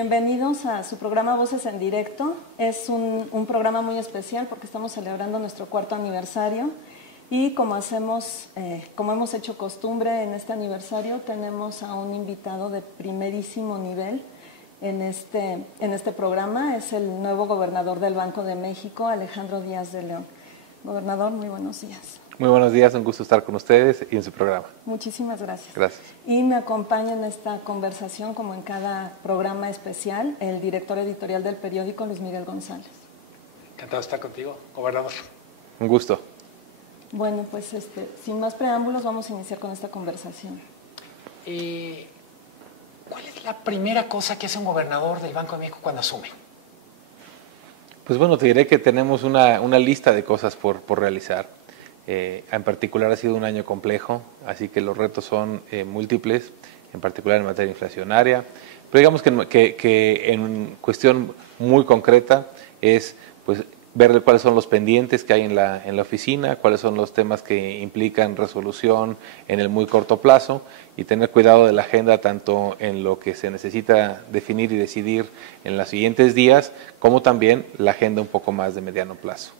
bienvenidos a su programa Voces en Directo. Es un programa muy especial porque estamos celebrando nuestro 4º aniversario y como hemos hecho costumbre en este aniversario, tenemos a un invitado de primerísimo nivel en este programa. Es el nuevo gobernador del Banco de México, Alejandro Díaz de León. Gobernador, muy buenos días. Muy buenos días, un gusto estar con ustedes y en su programa. Muchísimas gracias. Gracias. Y me acompaña en esta conversación, como en cada programa especial, el director editorial del periódico, Luis Miguel González. Encantado de estar contigo, gobernador. Un gusto. Bueno, pues sin más preámbulos vamos a iniciar con esta conversación. ¿Cuál es la primera cosa que hace un gobernador del Banco de México cuando asume? Pues bueno, te diré que tenemos una lista de cosas por realizar. En particular ha sido un año complejo, así que los retos son múltiples, en particular en materia inflacionaria. Pero digamos que en cuestión muy concreta es pues ver cuáles son los pendientes que hay en la oficina, cuáles son los temas que implican resolución en el muy corto plazo y tener cuidado de la agenda tanto en lo que se necesita definir y decidir en los siguientes días, como también la agenda un poco más de mediano plazo.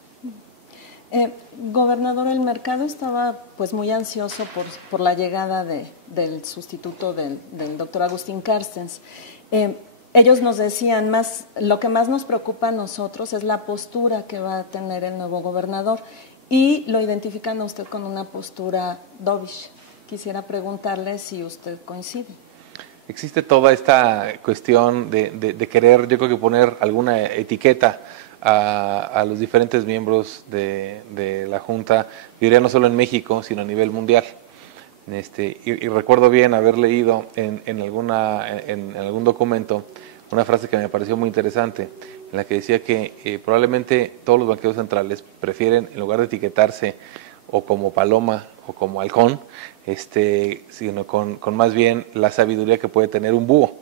Gobernador, el mercado estaba pues muy ansioso por la llegada del sustituto del doctor Agustín Carstens. Ellos nos decían, lo que más nos preocupa a nosotros es la postura que va a tener el nuevo gobernador y lo identifican a usted con una postura dovish. Quisiera preguntarle si usted coincide. Existe toda esta cuestión de querer, yo creo que poner alguna etiqueta a los diferentes miembros de la Junta, diría no solo en México, sino a nivel mundial. Y recuerdo bien haber leído en algún documento una frase que me pareció muy interesante, en la que decía que probablemente todos los banqueros centrales prefieren, en lugar de etiquetarse o como paloma o como halcón, sino con más bien la sabiduría que puede tener un búho.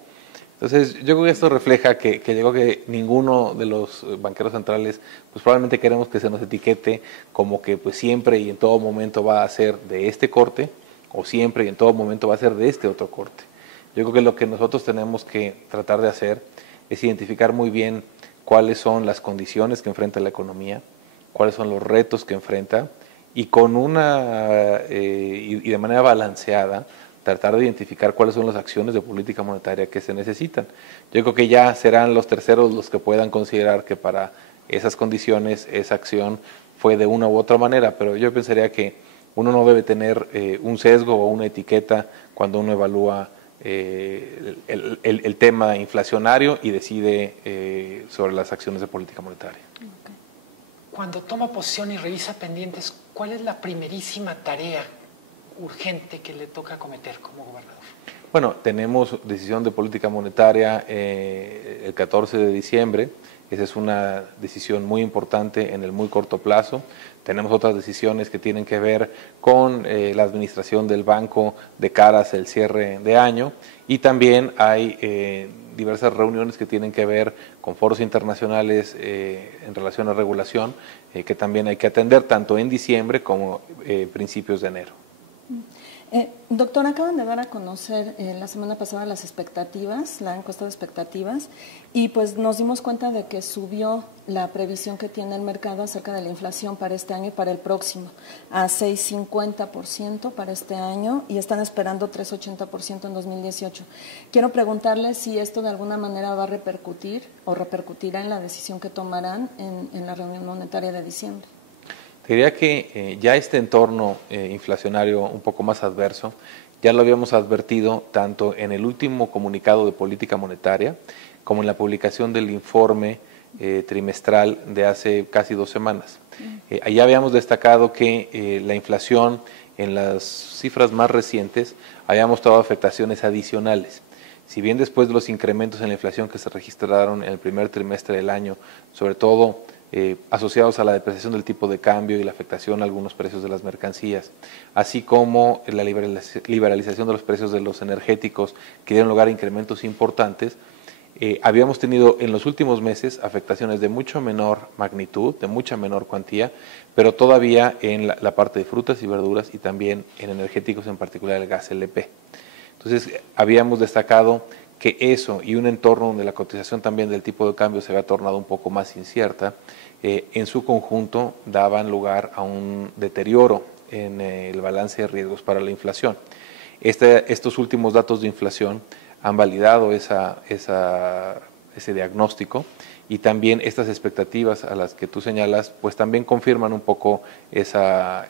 Entonces, yo creo que esto refleja que ninguno de los banqueros centrales, pues probablemente queremos que se nos etiquete como que pues siempre y en todo momento va a ser de este corte, o siempre y en todo momento va a ser de este otro corte. Yo creo que lo que nosotros tenemos que tratar de hacer es identificar muy bien cuáles son las condiciones que enfrenta la economía, cuáles son los retos que enfrenta, y y de manera balanceada, tratar de identificar cuáles son las acciones de política monetaria que se necesitan. Yo creo que ya serán los terceros los que puedan considerar que para esas condiciones esa acción fue de una u otra manera, pero yo pensaría que uno no debe tener un sesgo o una etiqueta cuando uno evalúa el tema inflacionario y decide sobre las acciones de política monetaria. Okay. Cuando toma posición y revisa pendientes, ¿cuál es la primerísima tarea urgente que le toca acometer como gobernador? Bueno, tenemos decisión de política monetaria el 14 de diciembre. Esa es una decisión muy importante en el muy corto plazo. Tenemos otras decisiones que tienen que ver con la administración del banco de cara hacia el cierre de año y también hay diversas reuniones que tienen que ver con foros internacionales en relación a regulación que también hay que atender tanto en diciembre como principios de enero. Doctor, acaban de dar a conocer la semana pasada las expectativas, la encuesta de expectativas, y pues nos dimos cuenta de que subió la previsión que tiene el mercado acerca de la inflación para este año y para el próximo, a 6,50% para este año y están esperando 3,80% en 2018. Quiero preguntarle si esto de alguna manera va a repercutir o repercutirá en la decisión que tomarán en la reunión monetaria de diciembre. Diría que ya este entorno inflacionario un poco más adverso, ya lo habíamos advertido tanto en el último comunicado de política monetaria como en la publicación del informe trimestral de hace casi 2 semanas. Allá habíamos destacado que la inflación en las cifras más recientes había mostrado afectaciones adicionales. Si bien después de los incrementos en la inflación que se registraron en el primer trimestre del año, sobre todo asociados a la depreciación del tipo de cambio y la afectación a algunos precios de las mercancías, así como la liberalización de los precios de los energéticos que dieron lugar a incrementos importantes, habíamos tenido en los últimos meses afectaciones de mucho menor magnitud, de mucha menor cuantía, pero todavía en la parte de frutas y verduras y también en energéticos, en particular el gas LP. Entonces, habíamos destacado que eso y un entorno donde la cotización también del tipo de cambio se había tornado un poco más incierta, en su conjunto daban lugar a un deterioro en el balance de riesgos para la inflación. Estos últimos datos de inflación han validado ese diagnóstico, y también estas expectativas a las que tú señalas, pues también confirman un poco esa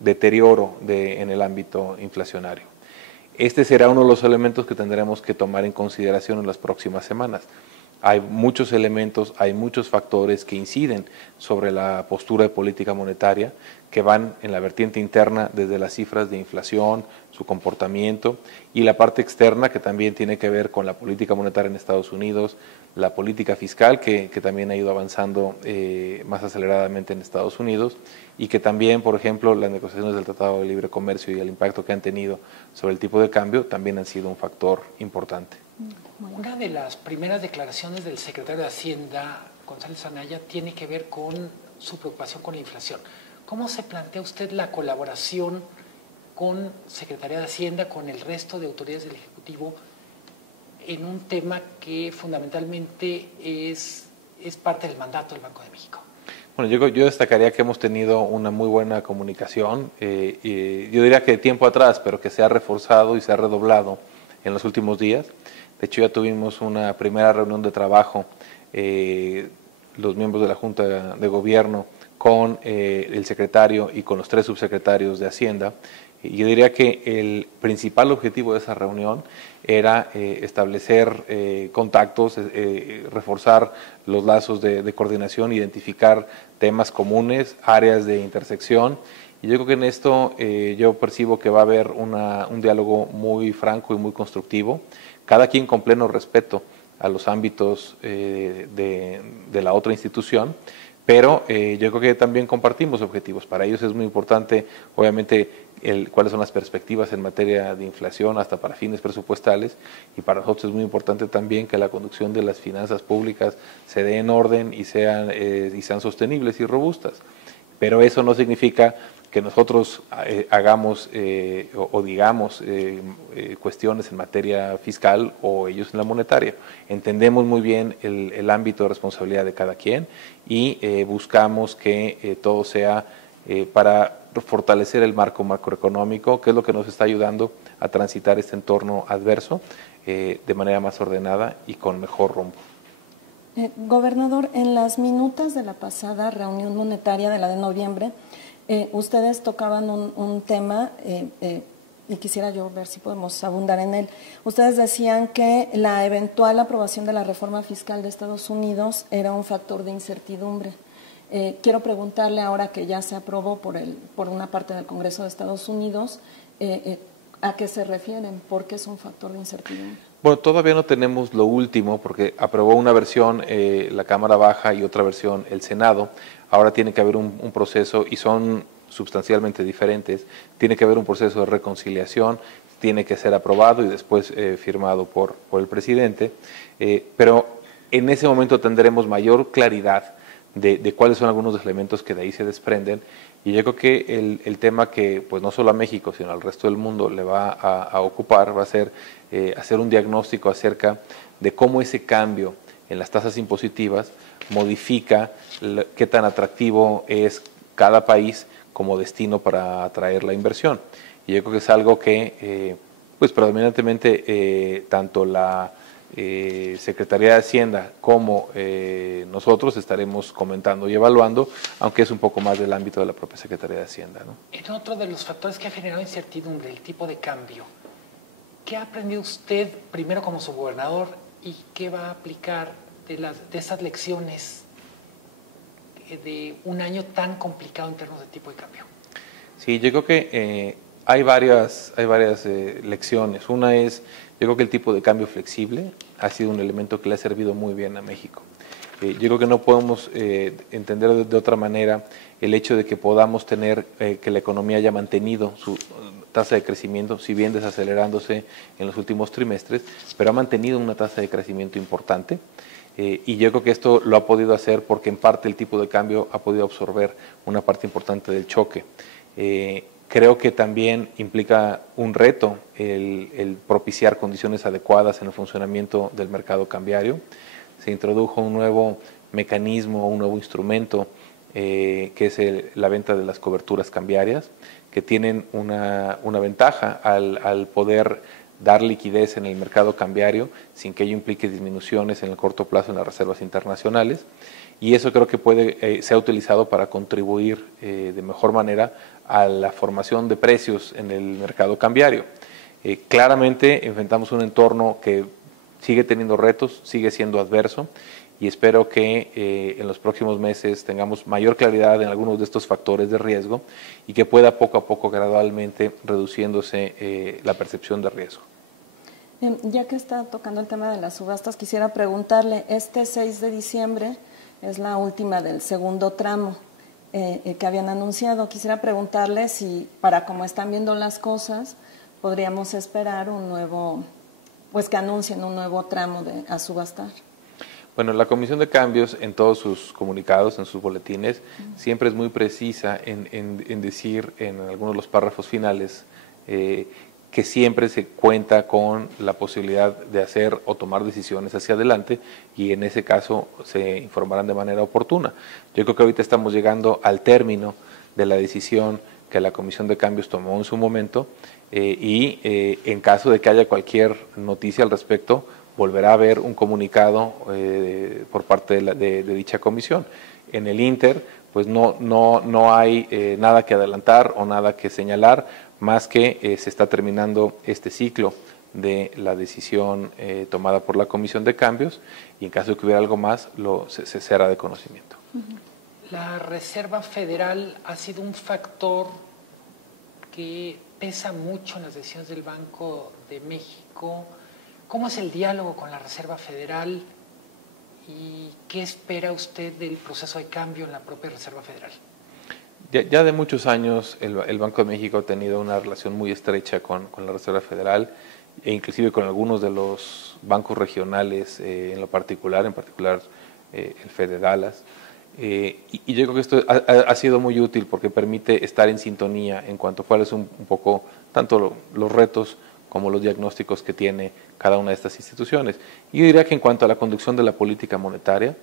deterioro en el ámbito inflacionario. Este será uno de los elementos que tendremos que tomar en consideración en las próximas semanas. Hay muchos elementos, hay muchos factores que inciden sobre la postura de política monetaria, que van en la vertiente interna desde las cifras de inflación, su comportamiento, y la parte externa que también tiene que ver con la política monetaria en Estados Unidos, la política fiscal que también ha ido avanzando más aceleradamente en Estados Unidos, y que también, por ejemplo, las negociaciones del Tratado de Libre Comercio y el impacto que han tenido sobre el tipo de cambio también han sido un factor importante. Una de las primeras declaraciones del secretario de Hacienda, González Anaya, tiene que ver con su preocupación con la inflación. ¿Cómo se plantea usted la colaboración con Secretaría de Hacienda, con el resto de autoridades del Ejecutivo, en un tema que fundamentalmente es parte del mandato del Banco de México? Bueno, yo destacaría que hemos tenido una muy buena comunicación, y yo diría que de tiempo atrás, pero que se ha reforzado y se ha redoblado en los últimos días. De hecho, ya tuvimos una primera reunión de trabajo, los miembros de la Junta de Gobierno, con el secretario y con los 3 subsecretarios de Hacienda. Y yo diría que el principal objetivo de esa reunión era establecer contactos, reforzar los lazos de coordinación, identificar temas comunes, áreas de intersección. Y yo creo que en esto yo percibo que va a haber un diálogo muy franco y muy constructivo, cada quien con pleno respeto a los ámbitos de la otra institución, pero yo creo que también compartimos objetivos. Para ellos es muy importante, obviamente, cuáles son las perspectivas en materia de inflación hasta para fines presupuestales, y para nosotros es muy importante también que la conducción de las finanzas públicas se dé en orden y sean sostenibles y robustas. Pero eso no significa que nosotros hagamos o digamos cuestiones en materia fiscal o ellos en la monetaria. Entendemos muy bien el ámbito de responsabilidad de cada quien, y buscamos que todo sea para fortalecer el marco macroeconómico, que es lo que nos está ayudando a transitar este entorno adverso de manera más ordenada y con mejor rumbo. Gobernador, en las minutas de la pasada reunión monetaria de la de noviembre, ustedes tocaban un tema y quisiera yo ver si podemos abundar en él. Ustedes decían que la eventual aprobación de la reforma fiscal de Estados Unidos era un factor de incertidumbre. Quiero preguntarle, ahora que ya se aprobó por una parte del Congreso de Estados Unidos, ¿a qué se refieren? ¿Por qué es un factor de incertidumbre? Bueno, todavía no tenemos lo último, porque aprobó una versión la Cámara Baja y otra versión el Senado. Ahora tiene que haber un proceso, y son sustancialmente diferentes. Tiene que haber un proceso de reconciliación, tiene que ser aprobado y después firmado por el presidente. Pero en ese momento tendremos mayor claridad de cuáles son algunos de los elementos que de ahí se desprenden. Y yo creo que el tema que pues no solo a México, sino al resto del mundo le va a ocupar, va a ser hacer un diagnóstico acerca de cómo ese cambio en las tasas impositivas modifica qué tan atractivo es cada país como destino para atraer la inversión. Y yo creo que es algo que pues predominantemente tanto la Secretaría de Hacienda como nosotros estaremos comentando y evaluando, aunque es un poco más del ámbito de la propia Secretaría de Hacienda, ¿no? En otro de los factores que ha generado incertidumbre, el tipo de cambio, ¿qué ha aprendido usted primero como subgobernador y qué va a aplicar de esas lecciones de un año tan complicado en términos de tipo de cambio? Sí, yo creo que hay varias lecciones. Una es, yo creo que el tipo de cambio flexible ha sido un elemento que le ha servido muy bien a México. Yo creo que no podemos entender de otra manera el hecho de que podamos tener que la economía haya mantenido su tasa de crecimiento, si bien desacelerándose en los últimos trimestres, pero ha mantenido una tasa de crecimiento importante. Y yo creo que esto lo ha podido hacer porque en parte el tipo de cambio ha podido absorber una parte importante del choque. Creo que también implica un reto el propiciar condiciones adecuadas en el funcionamiento del mercado cambiario. Se introdujo un nuevo mecanismo, un nuevo instrumento, que es la venta de las coberturas cambiarias, que tienen una ventaja al poder dar liquidez en el mercado cambiario sin que ello implique disminuciones en el corto plazo en las reservas internacionales. Y eso creo que se ha utilizado para contribuir de mejor manera a la formación de precios en el mercado cambiario. Claramente enfrentamos un entorno que sigue teniendo retos, sigue siendo adverso, y espero que en los próximos meses tengamos mayor claridad en algunos de estos factores de riesgo y que pueda poco a poco gradualmente reduciéndose la percepción de riesgo. Ya que está tocando el tema de las subastas, quisiera preguntarle, este 6 de diciembre es la última del segundo tramo que habían anunciado. Quisiera preguntarle si, para cómo están viendo las cosas, podríamos esperar un nuevo, pues que anuncien un nuevo tramo a subastar. Bueno, la Comisión de Cambios en todos sus comunicados, en sus boletines, siempre es muy precisa en decir en algunos de los párrafos finales que siempre se cuenta con la posibilidad de hacer o tomar decisiones hacia adelante, y en ese caso se informarán de manera oportuna. Yo creo que ahorita estamos llegando al término de la decisión que la Comisión de Cambios tomó en su momento, y en caso de que haya cualquier noticia al respecto, volverá a haber un comunicado por parte de dicha comisión. En el Inter, pues no hay nada que adelantar o nada que señalar, más que se está terminando este ciclo de la decisión tomada por la Comisión de Cambios, y en caso de que hubiera algo más, se hará de conocimiento. La Reserva Federal ha sido un factor que pesa mucho en las decisiones del Banco de México. ¿Cómo es el diálogo con la Reserva Federal y qué espera usted del proceso de cambio en la propia Reserva Federal? Ya de muchos años el Banco de México ha tenido una relación muy estrecha con la Reserva Federal, e inclusive con algunos de los bancos regionales en particular el Fed de Dallas. Y yo creo que esto ha sido muy útil porque permite estar en sintonía en cuanto a cuáles son un poco tanto los retos como los diagnósticos que tiene cada una de estas instituciones. Y yo diría que en cuanto a la conducción de la política monetaria,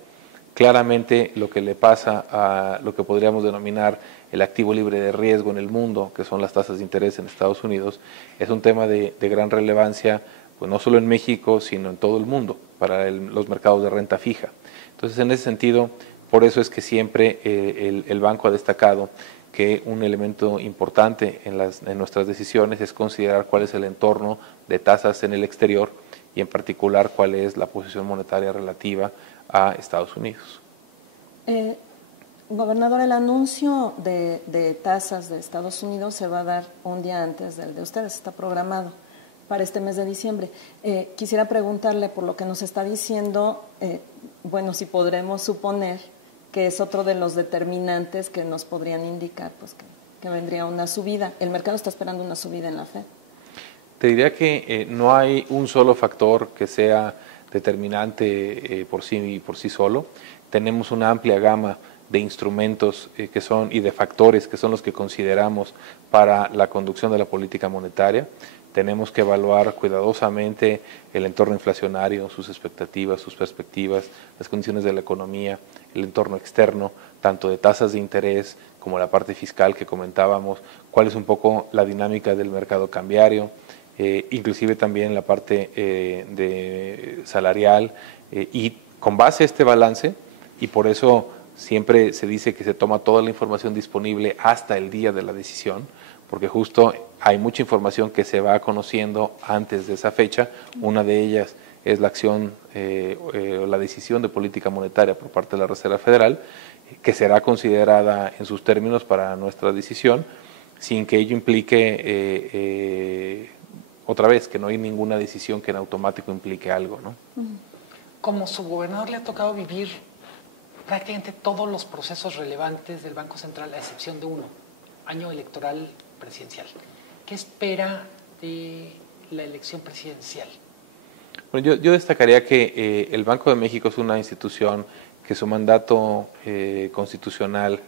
claramente lo que le pasa a lo que podríamos denominar el activo libre de riesgo en el mundo, que son las tasas de interés en Estados Unidos, es un tema de gran relevancia, pues no solo en México, sino en todo el mundo, para los mercados de renta fija. Entonces, en ese sentido, por eso es que siempre el banco ha destacado que un elemento importante en nuestras decisiones es considerar cuál es el entorno de tasas en el exterior, y en particular cuál es la posición monetaria relativa a Estados Unidos. Gobernador, el anuncio de tasas de Estados Unidos se va a dar un día antes del de ustedes, está programado para este mes de diciembre. Quisiera preguntarle, por lo que nos está diciendo, bueno, si podremos suponer que es otro de los determinantes que nos podrían indicar pues que vendría una subida. El mercado está esperando una subida en la Fed. Te diría que no hay un solo factor que sea determinante por sí solo. Tenemos una amplia gama de instrumentos y de factores que son los que consideramos para la conducción de la política monetaria. Tenemos que evaluar cuidadosamente el entorno inflacionario, sus expectativas, sus perspectivas, las condiciones de la economía, el entorno externo, tanto de tasas de interés como la parte fiscal que comentábamos, cuál es un poco la dinámica del mercado cambiario, inclusive también la parte de salarial, y con base a este balance, y por eso siempre se dice que se toma toda la información disponible hasta el día de la decisión, porque justo hay mucha información que se va conociendo antes de esa fecha. Una de ellas es la acción o la decisión de política monetaria por parte de la Reserva Federal, que será considerada en sus términos para nuestra decisión, sin que ello implique, otra vez, que no hay ninguna decisión que en automático implique algo, ¿no? Como subgobernador le ha tocado vivir prácticamente todos los procesos relevantes del Banco Central, a excepción de uno, año electoral presidencial. ¿Qué espera de la elección presidencial? Bueno, yo destacaría que el Banco de México es una institución que su mandato constitucional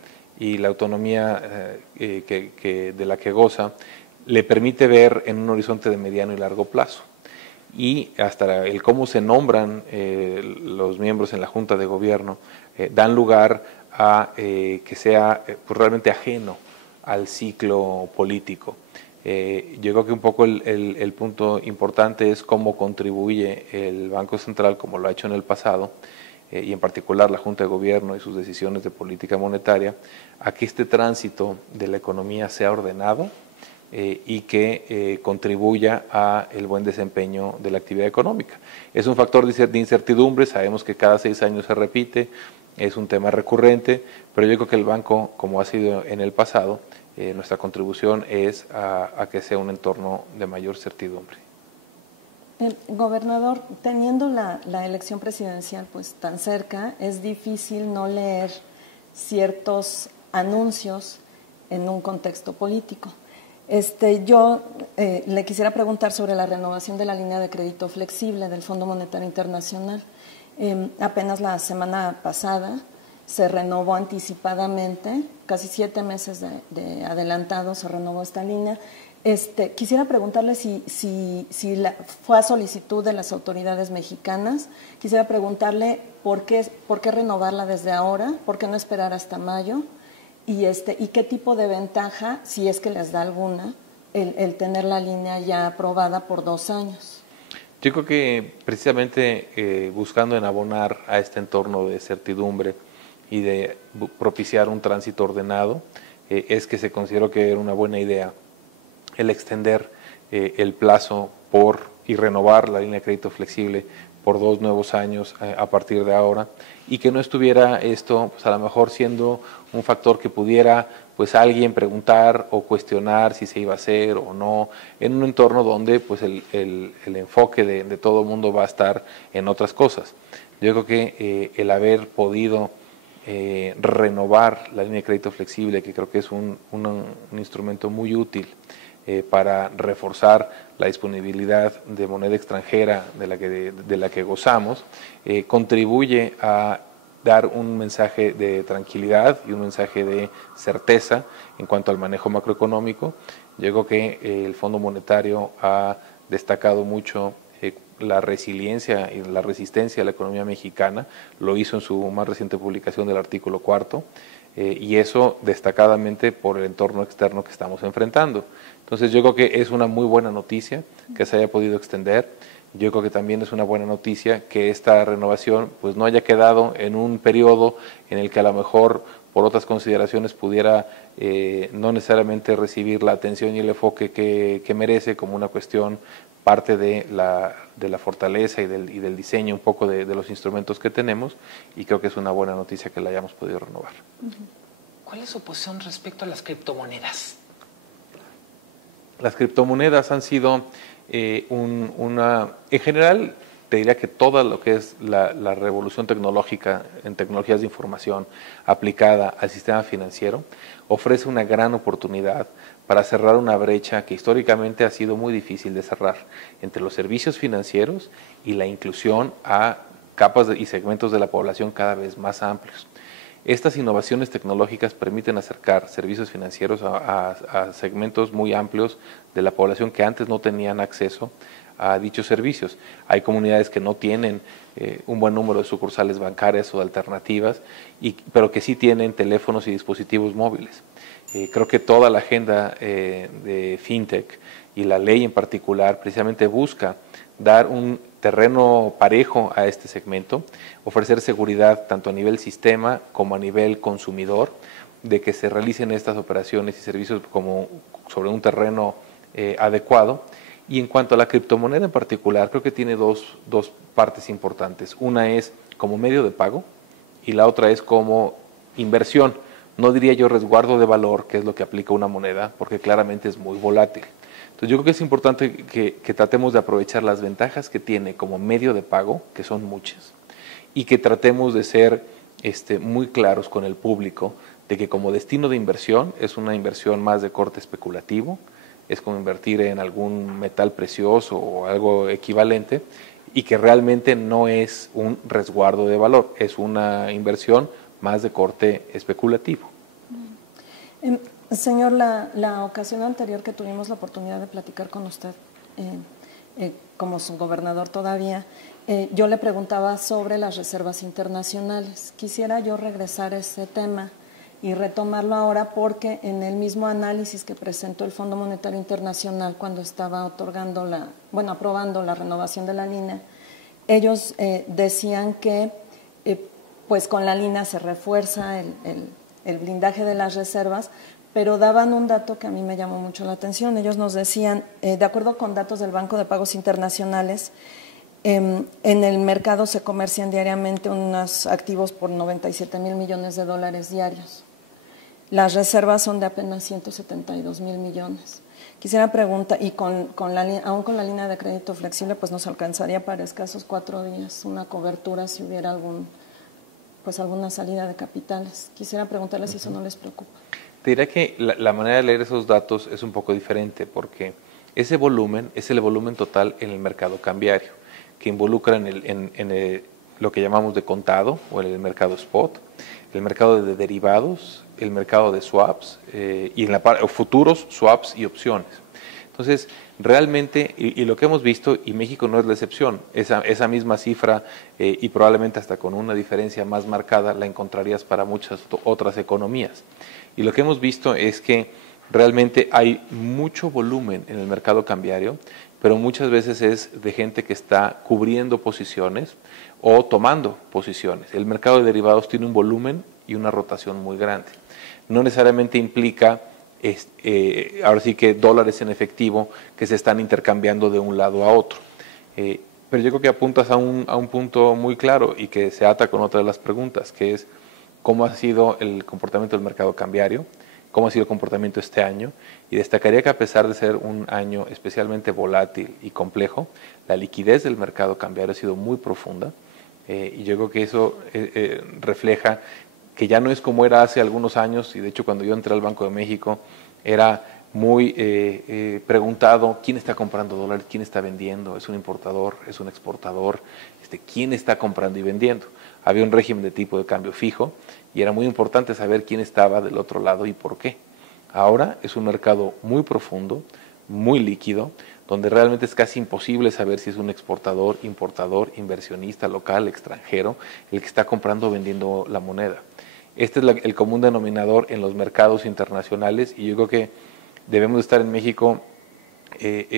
y la autonomía de la que goza le permite ver en un horizonte de mediano y largo plazo. Y hasta el cómo se nombran los miembros en la Junta de Gobierno dan lugar a que sea pues realmente ajeno al ciclo político. Yo creo que un poco el punto importante es cómo contribuye el Banco Central, como lo ha hecho en el pasado, y en particular la Junta de Gobierno y sus decisiones de política monetaria, a que este tránsito de la economía sea ordenado y que contribuya a el buen desempeño de la actividad económica. Es un factor de incertidumbre, sabemos que cada 6 años se repite, es un tema recurrente, pero yo creo que el banco, como ha sido en el pasado, nuestra contribución es a que sea un entorno de mayor certidumbre. Gobernador, teniendo la elección presidencial pues tan cerca, es difícil no leer ciertos anuncios en un contexto político. Yo le quisiera preguntar sobre la renovación de la línea de crédito flexible del Fondo Monetario Internacional. Apenas la semana pasada se renovó anticipadamente, casi 7 meses de adelantado se renovó esta línea. Quisiera preguntarle si fue a solicitud de las autoridades mexicanas. Quisiera preguntarle por qué renovarla desde ahora, por qué no esperar hasta mayo, y qué tipo de ventaja, si es que les da alguna, el tener la línea ya aprobada por 2 años. Yo creo que precisamente buscando en abonar a este entorno de certidumbre y de propiciar un tránsito ordenado, es que se consideró que era una buena idea el extender el plazo y renovar la línea de crédito flexible por 2 nuevos años a partir de ahora, y que no estuviera esto pues a lo mejor siendo un factor que pudiera pues alguien preguntar o cuestionar si se iba a hacer o no, en un entorno donde pues el enfoque de todo el mundo va a estar en otras cosas. Yo creo que el haber podido renovar la línea de crédito flexible, que creo que es un instrumento muy útil para reforzar la disponibilidad de moneda extranjera de la que gozamos, contribuye a dar un mensaje de tranquilidad y un mensaje de certeza en cuanto al manejo macroeconómico. Yo creo que el Fondo Monetario ha destacado mucho la resiliencia y la resistencia de la economía mexicana, lo hizo en su más reciente publicación del artículo 4, y eso destacadamente por el entorno externo que estamos enfrentando. Entonces yo creo que es una muy buena noticia que se haya podido extender. Yo creo que también es una buena noticia que esta renovación pues no haya quedado en un periodo en el que a lo mejor por otras consideraciones pudiera no necesariamente recibir la atención y el enfoque que merece, como una cuestión parte de la fortaleza y del diseño un poco de los instrumentos que tenemos, y creo que es una buena noticia que la hayamos podido renovar. ¿Cuál es su posición respecto a las criptomonedas? Las criptomonedas han sido en general, te diría que todo lo que es la revolución tecnológica en tecnologías de información aplicada al sistema financiero ofrece una gran oportunidad para cerrar una brecha que históricamente ha sido muy difícil de cerrar entre los servicios financieros y la inclusión a capas y segmentos de la población cada vez más amplios. Estas innovaciones tecnológicas permiten acercar servicios financieros a segmentos muy amplios de la población que antes no tenían acceso a dichos servicios. Hay comunidades que no tienen un buen número de sucursales bancarias o de alternativas, pero que sí tienen teléfonos y dispositivos móviles. Creo que toda la agenda de FinTech y la ley en particular precisamente busca dar un terreno parejo a este segmento, ofrecer seguridad tanto a nivel sistema como a nivel consumidor, de que se realicen estas operaciones y servicios como sobre un terreno adecuado. Y en cuanto a la criptomoneda en particular, creo que tiene dos partes importantes. Una es como medio de pago y la otra es como inversión. No diría yo resguardo de valor, que es lo que aplica una moneda, porque claramente es muy volátil. Entonces yo creo que es importante que tratemos de aprovechar las ventajas que tiene como medio de pago, que son muchas, y que tratemos de ser muy claros con el público de que como destino de inversión es una inversión más de corte especulativo, es como invertir en algún metal precioso o algo equivalente, y que realmente no es un resguardo de valor, es una inversión más de corte especulativo. Señor, la ocasión anterior que tuvimos la oportunidad de platicar con usted, como su gobernador todavía, yo le preguntaba sobre las reservas internacionales. Quisiera yo regresar a ese tema y retomarlo ahora porque en el mismo análisis que presentó el Fondo Monetario Internacional cuando estaba aprobando la renovación de la línea, ellos decían que pues con la línea se refuerza el blindaje de las reservas, pero daban un dato que a mí me llamó mucho la atención. Ellos nos decían, de acuerdo con datos del Banco de Pagos Internacionales, en el mercado se comercian diariamente unos activos por 97,000 millones de dólares diarios. Las reservas son de apenas 172,000 millones. Quisiera preguntar, y aún con la línea de crédito flexible, pues nos alcanzaría para escasos 4 días una cobertura si hubiera alguna salida de capitales. Quisiera preguntarles si eso no les preocupa. Te diré que la manera de leer esos datos es un poco diferente porque ese volumen es el volumen total en el mercado cambiario, que involucra lo que llamamos de contado o en el mercado spot, el mercado de derivados, el mercado de swaps y futuros, swaps y opciones. Entonces, realmente, y lo que hemos visto, y México no es la excepción, esa misma cifra y probablemente hasta con una diferencia más marcada la encontrarías para muchas otras economías. Y lo que hemos visto es que realmente hay mucho volumen en el mercado cambiario, pero muchas veces es de gente que está cubriendo posiciones o tomando posiciones. El mercado de derivados tiene un volumen y una rotación muy grande. No necesariamente implica, ahora sí que dólares en efectivo que se están intercambiando de un lado a otro. Pero yo creo que apuntas a un punto muy claro y que se ata con otra de las preguntas, que es cómo ha sido el comportamiento del mercado cambiario, cómo ha sido el comportamiento este año, y destacaría que a pesar de ser un año especialmente volátil y complejo, la liquidez del mercado cambiario ha sido muy profunda, y yo creo que eso refleja que ya no es como era hace algunos años, y de hecho cuando yo entré al Banco de México era muy preguntado quién está comprando dólares, quién está vendiendo, es un importador, es un exportador, quién está comprando y vendiendo. Había un régimen de tipo de cambio fijo y era muy importante saber quién estaba del otro lado y por qué. Ahora es un mercado muy profundo, muy líquido, donde realmente es casi imposible saber si es un exportador, importador, inversionista local, extranjero, el que está comprando o vendiendo la moneda. Este es el común denominador en los mercados internacionales y yo creo que debemos estar en México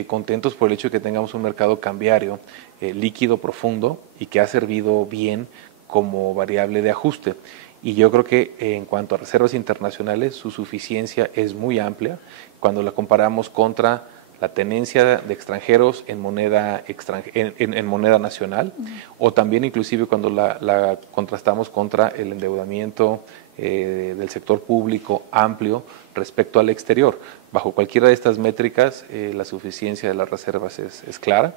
contentos por el hecho de que tengamos un mercado cambiario líquido, profundo y que ha servido bien como variable de ajuste. Y yo creo que en cuanto a reservas internacionales, su suficiencia es muy amplia cuando la comparamos contra la tenencia de extranjeros en moneda, en moneda nacional, o también inclusive cuando la contrastamos contra el endeudamiento del sector público amplio respecto al exterior. Bajo cualquiera de estas métricas, la suficiencia de las reservas es clara,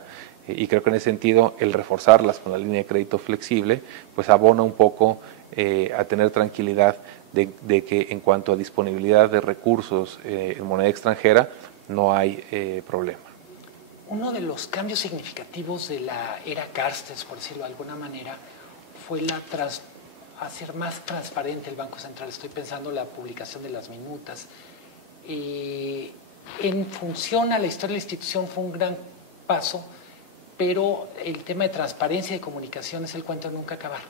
y creo que en ese sentido el reforzarlas con la línea de crédito flexible pues abona un poco a tener tranquilidad de que en cuanto a disponibilidad de recursos en moneda extranjera no hay problema. Uno de los cambios significativos de la era Carstens, por decirlo de alguna manera, fue hacer más transparente el Banco Central. Estoy pensando en la publicación de las minutas. En función a la historia de la institución fue un gran paso, pero el tema de transparencia y de comunicación es el cuento de nunca acabar.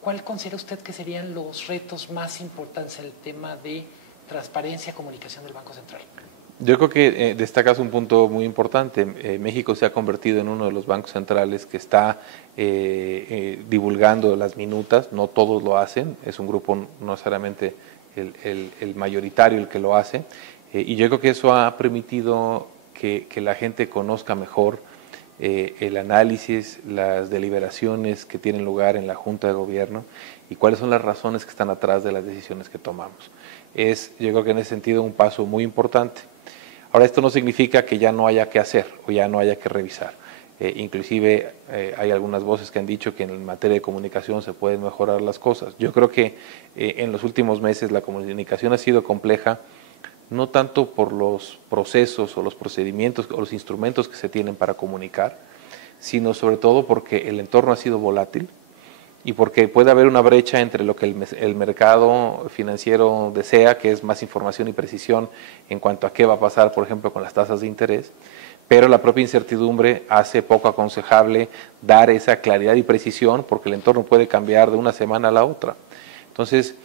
¿Cuál considera usted que serían los retos más importantes en el tema de transparencia y comunicación del Banco Central? Yo creo que destacas un punto muy importante. México se ha convertido en uno de los bancos centrales que está divulgando las minutas. No todos lo hacen, es un grupo no necesariamente el mayoritario el que lo hace. Y yo creo que eso ha permitido que la gente conozca mejor el análisis, las deliberaciones que tienen lugar en la Junta de Gobierno y cuáles son las razones que están atrás de las decisiones que tomamos. Yo creo que en ese sentido un paso muy importante. Ahora, esto no significa que ya no haya que hacer o ya no haya que revisar. Inclusive hay algunas voces que han dicho que en materia de comunicación se pueden mejorar las cosas. Yo creo que en los últimos meses la comunicación ha sido compleja, no tanto por los procesos o los procedimientos o los instrumentos que se tienen para comunicar, sino sobre todo porque el entorno ha sido volátil y porque puede haber una brecha entre lo que el mercado financiero desea, que es más información y precisión en cuanto a qué va a pasar, por ejemplo, con las tasas de interés, pero la propia incertidumbre hace poco aconsejable dar esa claridad y precisión porque el entorno puede cambiar de una semana a la otra. Entonces,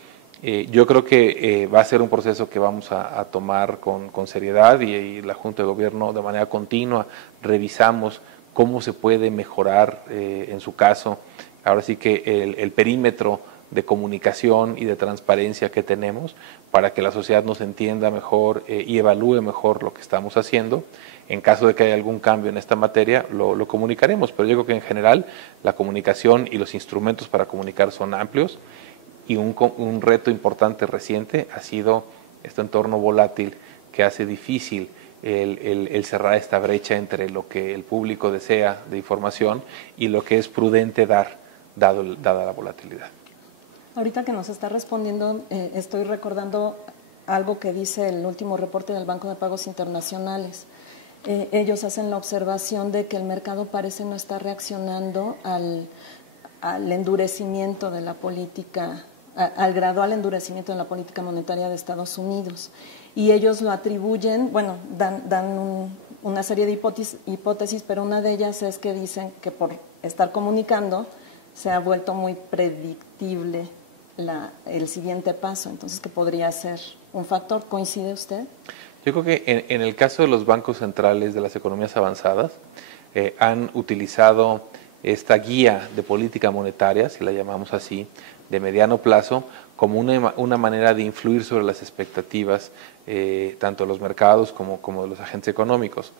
yo creo que va a ser un proceso que vamos a tomar con seriedad y la Junta de Gobierno de manera continua revisamos cómo se puede mejorar, en su caso, ahora sí que el perímetro de comunicación y de transparencia que tenemos para que la sociedad nos entienda mejor y evalúe mejor lo que estamos haciendo. En caso de que haya algún cambio en esta materia, lo comunicaremos, pero yo creo que en general la comunicación y los instrumentos para comunicar son amplios y un reto importante reciente ha sido este entorno volátil que hace difícil el cerrar esta brecha entre lo que el público desea de información y lo que es prudente dar, dada la volatilidad. Ahorita que nos está respondiendo, estoy recordando algo que dice el último reporte del Banco de Pagos Internacionales. Ellos hacen la observación de que el mercado parece no estar reaccionando al endurecimiento de la política, al gradual endurecimiento de la política monetaria de Estados Unidos. Y ellos lo atribuyen, bueno, dan una serie de hipótesis, pero una de ellas es que dicen que por estar comunicando se ha vuelto muy predictible el siguiente paso, entonces que podría ser un factor. ¿Coincide usted? Yo creo que en el caso de los bancos centrales de las economías avanzadas, han utilizado esta guía de política monetaria, si la llamamos así, de mediano plazo, como una manera de influir sobre las expectativas tanto de los mercados como de los agentes económicos.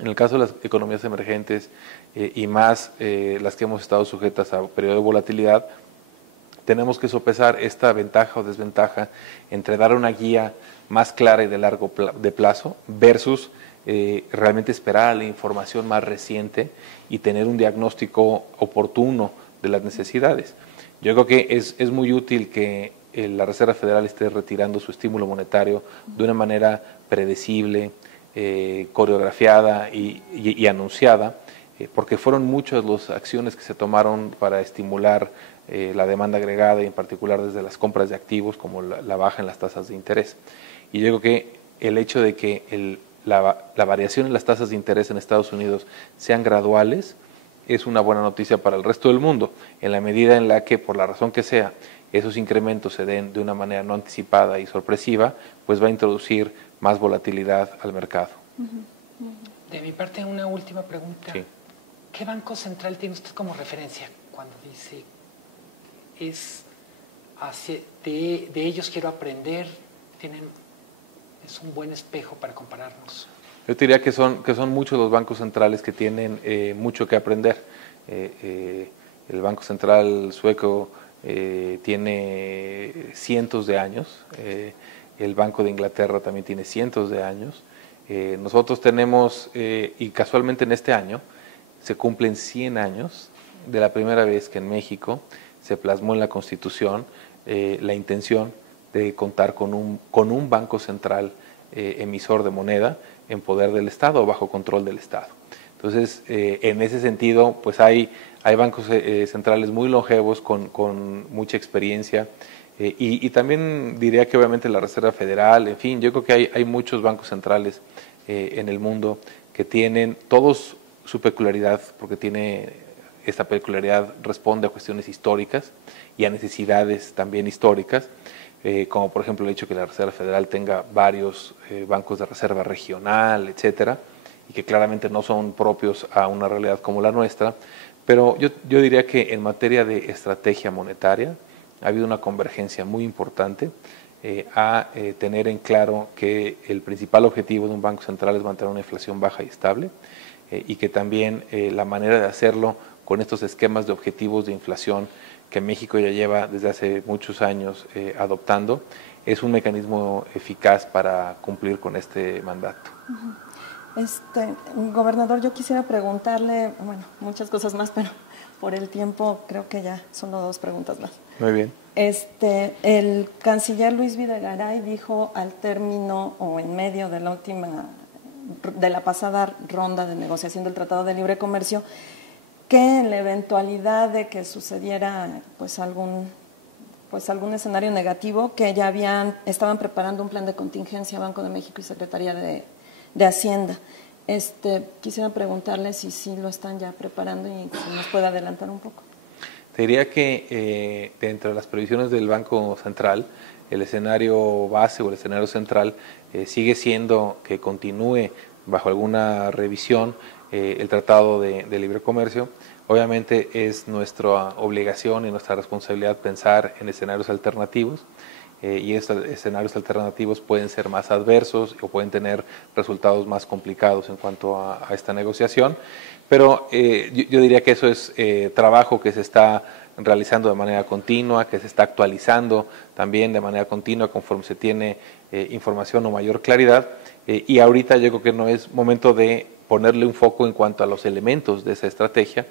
En el caso de las economías emergentes y más las que hemos estado sujetas a periodo de volatilidad, tenemos que sopesar esta ventaja o desventaja entre dar una guía más clara y de largo plazo versus realmente esperar a la información más reciente y tener un diagnóstico oportuno de las necesidades. Yo creo que es muy útil que la Reserva Federal esté retirando su estímulo monetario de una manera predecible, coreografiada y anunciada, porque fueron muchas las acciones que se tomaron para estimular la demanda agregada y en particular desde las compras de activos como la baja en las tasas de interés. Y yo creo que el hecho de que la variación en las tasas de interés en Estados Unidos sean graduales es una buena noticia para el resto del mundo, en la medida en la que, por la razón que sea, esos incrementos se den de una manera no anticipada y sorpresiva, pues va a introducir más volatilidad al mercado. De mi parte, una última pregunta. Sí. ¿Qué banco central tiene usted como referencia cuando dice de ellos quiero aprender, es un buen espejo para compararnos? Yo diría que son muchos los bancos centrales que tienen mucho que aprender. El Banco Central sueco tiene cientos de años, el Banco de Inglaterra también tiene cientos de años. Nosotros tenemos, y casualmente en este año, se cumplen 100 años de la primera vez que en México se plasmó en la Constitución la intención de contar con un banco central emisor de moneda en poder del Estado o bajo control del Estado. Entonces, en ese sentido, pues hay bancos centrales muy longevos con mucha experiencia y también diría que obviamente la Reserva Federal, en fin, yo creo que hay muchos bancos centrales en el mundo que tienen todos su peculiaridad, porque esta peculiaridad responde a cuestiones históricas y a necesidades también históricas, como por ejemplo el hecho que la Reserva Federal tenga varios bancos de reserva regional, etcétera, y que claramente no son propios a una realidad como la nuestra, pero yo diría que en materia de estrategia monetaria ha habido una convergencia muy importante a tener en claro que el principal objetivo de un banco central es mantener una inflación baja y estable, y que también la manera de hacerlo con estos esquemas de objetivos de inflación que México ya lleva desde hace muchos años adoptando, es un mecanismo eficaz para cumplir con este mandato. Gobernador, yo quisiera preguntarle, bueno, muchas cosas más, pero por el tiempo creo que ya solo 2 preguntas más. Muy bien. El canciller Luis Videgaray dijo al término o en medio de la pasada ronda de negociación del Tratado de Libre Comercio que en la eventualidad de que sucediera pues algún escenario negativo, que ya estaban preparando un plan de contingencia Banco de México y Secretaría de Hacienda. Quisiera preguntarle si sí lo están ya preparando y si nos puede adelantar un poco. Te diría que dentro de las previsiones del Banco Central, el escenario base o el escenario central sigue siendo que continúe bajo alguna revisión el Tratado de Libre Comercio. Obviamente es nuestra obligación y nuestra responsabilidad pensar en escenarios alternativos y estos escenarios alternativos pueden ser más adversos o pueden tener resultados más complicados en cuanto a esta negociación, pero yo diría que eso es trabajo que se está realizando de manera continua, que se está actualizando también de manera continua conforme se tiene información o mayor claridad y ahorita yo creo que no es momento de ponerle un foco en cuanto a los elementos de esa estrategia.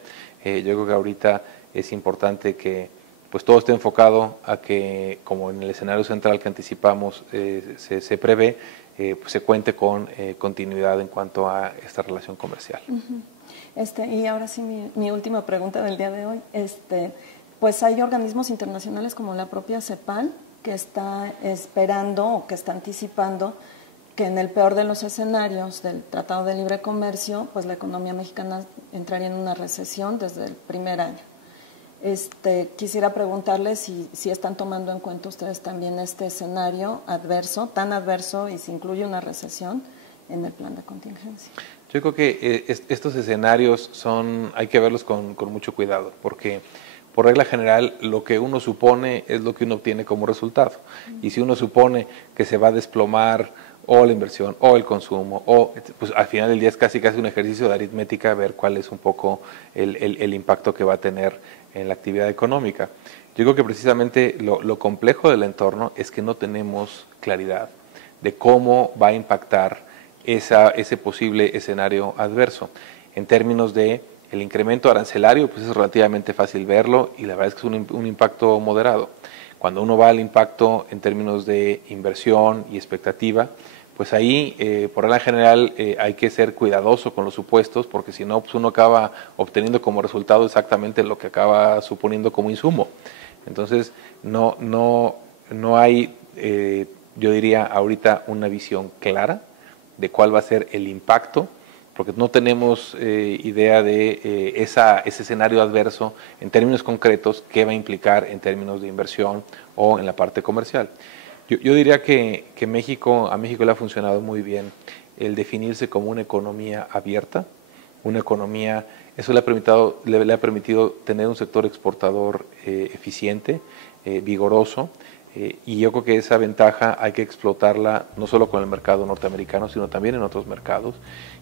Yo creo que ahorita es importante que pues todo esté enfocado a que, como en el escenario central que anticipamos se prevé, pues se cuente con continuidad en cuanto a esta relación comercial. Y ahora sí, mi última pregunta del día de hoy. Pues hay organismos internacionales como la propia CEPAL que está esperando o que está anticipando que en el peor de los escenarios del Tratado de Libre Comercio, pues la economía mexicana entraría en una recesión desde el primer año. Quisiera preguntarles si están tomando en cuenta ustedes también este escenario adverso, tan adverso y si incluye una recesión en el plan de contingencia. Yo creo que estos escenarios hay que verlos con mucho cuidado, porque por regla general lo que uno supone es lo que uno obtiene como resultado. Y si uno supone que se va a desplomar o la inversión o el consumo, pues al final del día es casi un ejercicio de aritmética ver cuál es un poco el impacto que va a tener en la actividad económica. Yo creo que precisamente lo complejo del entorno es que no tenemos claridad de cómo va a impactar ese posible escenario adverso. En términos de el incremento arancelario, pues es relativamente fácil verlo y la verdad es que es un impacto moderado. Cuando uno va al impacto en términos de inversión y expectativa, pues ahí, por regla general, hay que ser cuidadoso con los supuestos, porque si no, pues uno acaba obteniendo como resultado exactamente lo que acaba suponiendo como insumo. Entonces, no hay, yo diría, ahorita una visión clara de cuál va a ser el impacto, porque no tenemos idea de ese escenario adverso en términos concretos, qué va a implicar en términos de inversión o en la parte comercial. Yo diría que a México le ha funcionado muy bien el definirse como una economía abierta, una economía, eso le ha permitido tener un sector exportador eficiente, vigoroso, y yo creo que esa ventaja hay que explotarla no solo con el mercado norteamericano, sino también en otros mercados.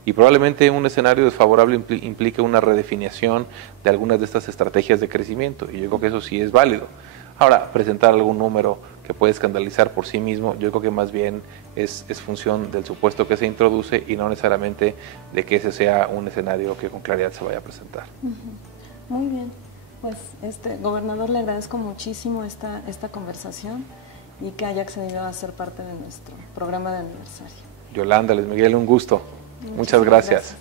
Y probablemente un escenario desfavorable implique una redefinición de algunas de estas estrategias de crecimiento, y yo creo que eso sí es válido. Ahora, presentar algún número que puede escandalizar por sí mismo, yo creo que más bien es función del supuesto que se introduce y no necesariamente de que ese sea un escenario que con claridad se vaya a presentar. Muy bien. Pues, gobernador, le agradezco muchísimo esta conversación y que haya accedido a ser parte de nuestro programa de aniversario. Yolanda, Luis Miguel, un gusto. Muchas gracias.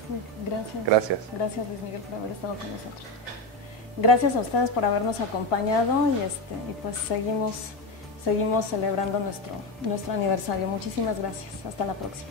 Gracias, Luis Miguel, por haber estado con nosotros. Gracias a ustedes por habernos acompañado y pues seguimos celebrando nuestro aniversario. Muchísimas gracias. Hasta la próxima.